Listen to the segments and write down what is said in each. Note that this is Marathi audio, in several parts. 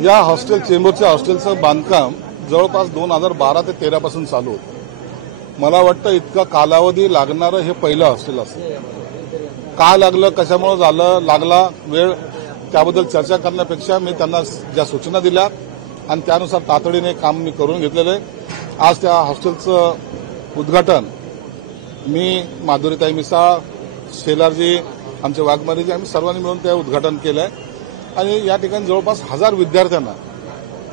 या हॉस्टेल चेंबूरच्या हॉस्टेलचं बांधकाम जवळपास 2012 ते 13 पासून चालू होतं। मला वाटतं इतका कालावधी लागणारं हे पहिलं हॉस्टेल असेल। का लागलं, कशामुळे झालं, लागला वेळ, त्याबद्दल चर्चा करण्यापेक्षा मी त्यांना ज्या सूचना दिल्या आणि त्यानुसार तातडीने काम मी करून घेतलेलं आहे। आज त्या हॉस्टेलचं उद्घाटन मी, माधुरीताई मिसाळ, शेलारजी, आमचे वाघमारेजी, आम्ही सर्वांनी मिळून ते उद्घाटन केलं आहे आणि या ठिकाणी जवळपास 1000 विद्यार्थ्यांना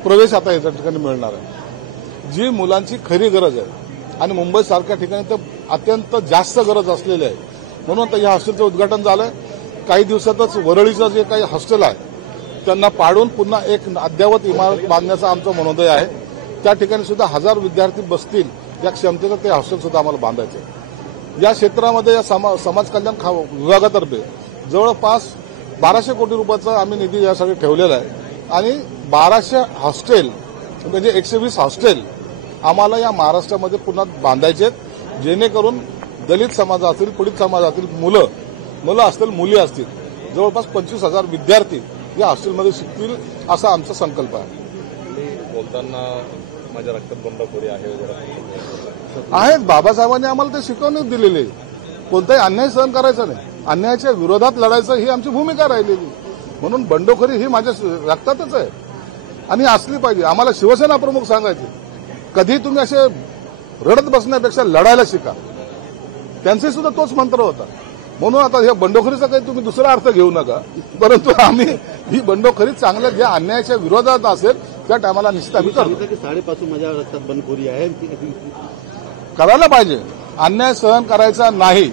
प्रवेश आता या ठिकाणी मिळणार आहे। जी मुलांची खरी गरज आहे आणि मुंबईसारख्या ठिकाणी तर अत्यंत जास्त गरज असलेली आहे, म्हणून तर या हॉस्टेलचं उद्घाटन झालंय। काही दिवसातच वरळीचं जे काही हॉस्टेल आहे त्यांना पाडून पुन्हा एक अद्ययावत इमारत बांधण्याचा आमचा मनोदय आहे। त्या ठिकाणी सुद्धा 1000 विद्यार्थी बसतील या क्षमतेचं ते हॉस्टेल सुद्धा आम्हाला बांधायचं आहे। या क्षेत्रामध्ये या समाज कल्याण विभागातर्फे जवळपास 1200 कोटी रुपयाचा आम्ही निधी यासाठी ठेवलेला आहे आणि 1200 हॉस्टेल म्हणजे 120 हॉस्टेल आम्हाला या महाराष्ट्रामध्ये पुन्हा बांधायचे आहेत, जेणेकरून दलित समाजातील, पीडित समाजातील मुलं असतील, मुली असतील, जवळपास 25,000 विद्यार्थी या हॉस्टेलमध्ये शिकतील असा आमचा संकल्प आहे। बोलताना माझ्या रक्तात बंडखोरी आहेत, बाबासाहेबांनी आम्हाला ते शिकवणूक दिलेली, कोणताही अन्याय सहन करायचा नाही, अन्यायाच्या विरोधात लढायचं ही आमची भूमिका राहिलेली, म्हणून बंडखोरी ही माझ्या रक्तातच आहे आणि असली पाहिजे। आम्हाला शिवसेना प्रमुख सांगायचे, कधी तुम्ही असे रडत बसण्यापेक्षा लढायला शिका, त्यांचे सुद्धा तोच मंत्र होता। म्हणून आता या बंडखोरीचा काही तुम्ही दुसरा अर्थ घेऊ नका, परंतु आम्ही ही बंडखोरी चांगल्या ज्या अन्यायाच्या विरोधात असेल त्या टायमाला निश्चित आम्ही करतो। साडेपासून माझ्या रक्तात बंडखोरी आहे, करायला पाहिजे, अन्याय सहन करायचा नाही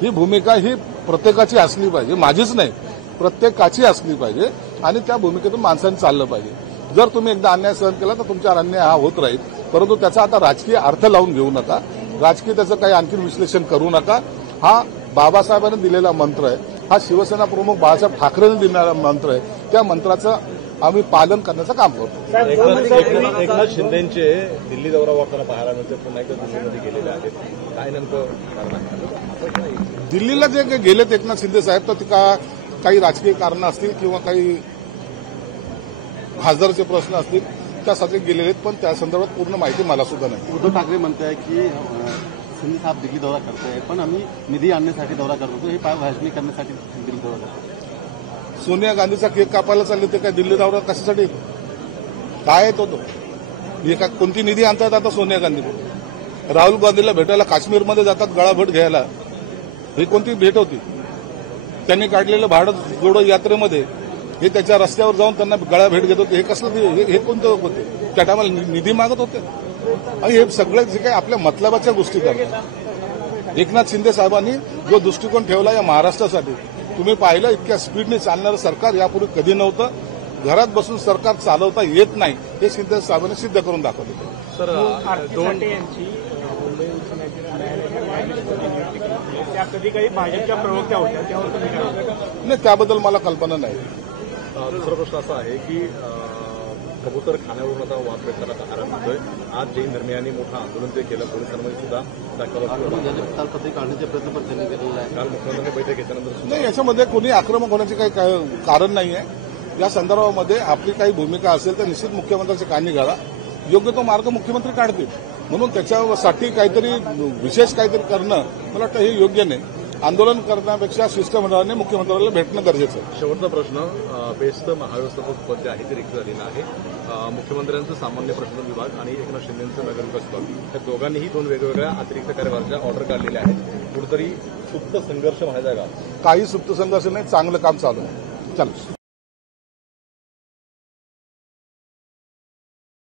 ही भूमिका ही प्रत्येकाची असली पाहिजे, माझीच नाही, प्रत्येकाची असली पाहिजे आणि त्या भूमिकेतून माणसांनी चाललं पाहिजे। जर तुम्ही एकदा अन्याय सहन केला तर तुमच्यावर अन्याय हा होत राहील, परंतु त्याचा आता राजकीय अर्थ लावून घेऊ नका, राजकीय त्याचं काही आणखी विश्लेषण करू नका। हा बाबासाहेबांनी दिलेला मंत्र आहे, हा शिवसेना प्रमुख बाळासाहेब ठाकरेंनी दिलेला मंत्र आहे, त्या मंत्राचं आम्ही पालन करण्याचं काम करतो। एकनाथ शिंदेचे दिल्ली दौरा वाटताना पाहायला मिळते, पुन्हा एकदा दिल्लीमध्ये गेलेले आहेत, काय नेमकं कारण आहे? दिल्लीला जे गेलेत एकनाथ शिंदे साहेब तर काही राजकीय कारणं असतील किंवा काही खासदाराचे प्रश्न असतील त्यासाठी गेलेले आहेत, पण त्या संदर्भात पूर्ण माहिती मला सुद्धा नाही। उद्धव ठाकरे म्हणताय की शिंदे साहेब दिल्ली दौरा करताय, पण आम्ही निधी आणण्यासाठी दौरा करतो, हे पायभाजणी करण्यासाठी दिल्ली दौरा करतो। सोनिया गांधीचा केक कापायला चालले ते काय दिल्ली दौरा कशासाठी, काय येतो तो, हे का कोणती निधी आणतात आता सोनिया गांधी? राहुल गांधीला भेटायला काश्मीरमध्ये जातात गळाभेट घ्यायला, ही कोणती भेट होती? त्यांनी काढलेलं भाडं जोडो यात्रेमध्ये हे त्याच्या रस्त्यावर जाऊन त्यांना गळा भेट घेत होते, हे कसलं, हे कोणतं होते? त्या टायमाला निधी मागत होते आणि हे सगळं जे काही आपल्या मतलबाच्या गोष्टी करतात। एकनाथ शिंदे साहेबांनी जो दृष्टिकोन ठेवला या महाराष्ट्रासाठी, तुम्ही पाहिलं, इतक्या स्पीडने चालणारं सरकार यापूर्वी कधी नव्हतं। घरात बसून सरकार चालवता येत नाही हे शिंदे साहेबांनी सिद्ध करून दाखवलं। सर, यांची मुंबई उच्च न्यायालयाच्या त्या कधी काही भाजपच्या प्रवक्त्या होत्या, त्यावर तुम्ही काय? नाही, त्याबद्दल मला कल्पना नाही। दुसरा प्रश्न असा आहे की कबूतर खाण्यावरून आता वाद व्यक्त आराम होतोय। आज जैन धर्मियांनी मोठं आंदोलन ते केलं, पोलिसांमध्ये सुद्धा तालपत्री काढण्याचे प्रयत्न पण त्यांनी केलेला आहे। काल मुख्यमंत्र्यांनी बैठक घेतल्यानंतर नाही, याच्यामध्ये कोणी आक्रमक होण्याचे काही कारण नाहीये। या संदर्भामध्ये आपली काही भूमिका असेल तर निश्चित मुख्यमंत्र्यांची काळजी घ्या, योग्य तो मार्ग मुख्यमंत्री काढतील, म्हणून त्याच्यासाठी काहीतरी विशेष काहीतरी करणं मला वाटतं हे योग्य नाही। आंदोलन करण्यापेक्षा शिष्टमंडळाने मुख्यमंत्र्यांना भेटणं गरजेचं आहे। शेवटचा प्रश्न, बेस्ट महाव्यवस्थापक पद जे आहे ते रिक्त झालेलं आहे। मुख्यमंत्र्यांचं सामान्य प्रशासन विभाग आणि एकनाथ शिंदेचं नगरविकास विभाग या दोघांनीही 2 वेगवेगळ्या अतिरिक्त कार्यभाराच्या ऑर्डर काढलेल्या आहेत। कुठेतरी सुप्त संघर्ष म्हणायचा का? काही सुप्त संघर्ष नाही, चांगलं काम चालू आहे। चला.